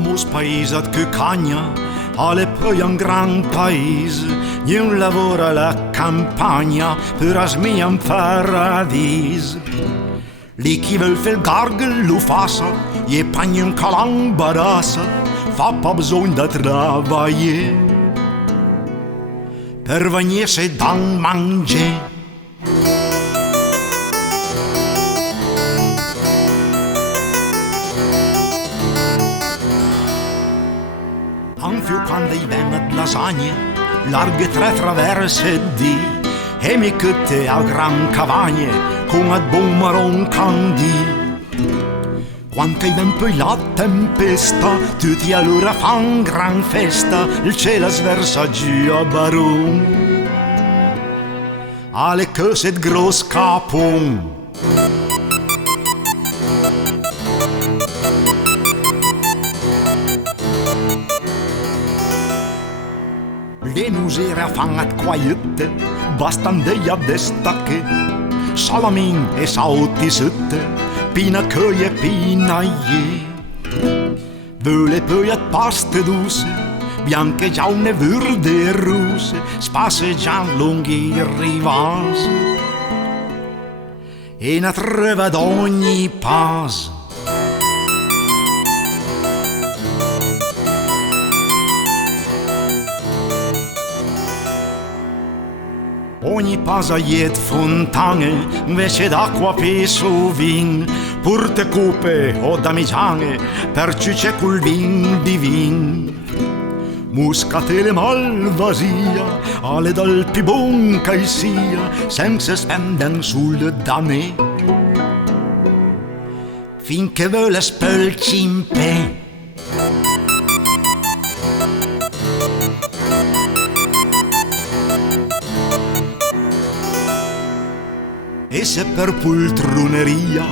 Amos paesat che cagna, alle poi un gran paese, non lavora la campagna per asmia un paradis. Lì chi vuol fare il gargel lo fassa, e pagna un calang barassa, fa pa bisogno da travagliare per venirsi da mangiare. Anche quando i vengono lasagne, larghe 3 traverse di, e mi cutte a gran cavagne, con ad buon maron candì. Quando i ven poi la tempesta, tutti allora fan gran festa, il cielo sversa giù a baron, alle cose gros capon. Le musere fan at quiette, bastan deia destacche, salamin e sauti sette, pina che e pina ie. Völe poi at paste douce, bianche giaune verde e rose, spasseggian lunghi i rivasi, e na treva d'ogni pas. Ogni pasa iet fontane, invece d'acqua peso vin, purte cupe o damigiane, perciò c'è col vin di vin. Muscatele malvasia, alle d'Alpi bon che sia, senza spenden sul da me, finché vuole spelci in pe. E se per poltroneria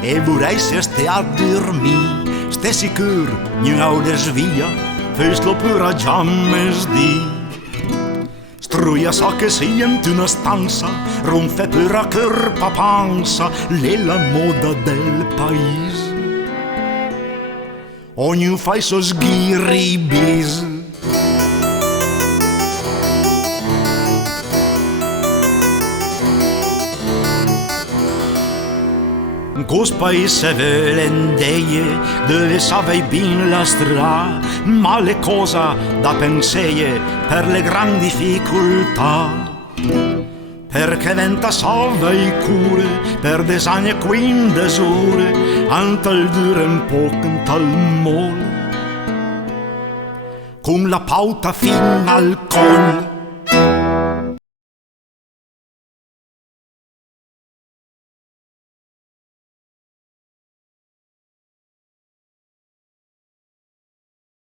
e vorrei se ste a dormir, ste sicur non ho desvia, festlo pure jamais di. Struia sa che sia in una stanza, ronfe pure a corpa panza, l'è la moda del paese. Ognuno fa i suoi sghiribis. Cos paese velendeie, dove savei bin la strada, ma le cosa da penseie per le gran difficoltà. Perché venta savei cure, per desagne quinde sure, antal dure un po' tal mole, con la pauta fin al collo.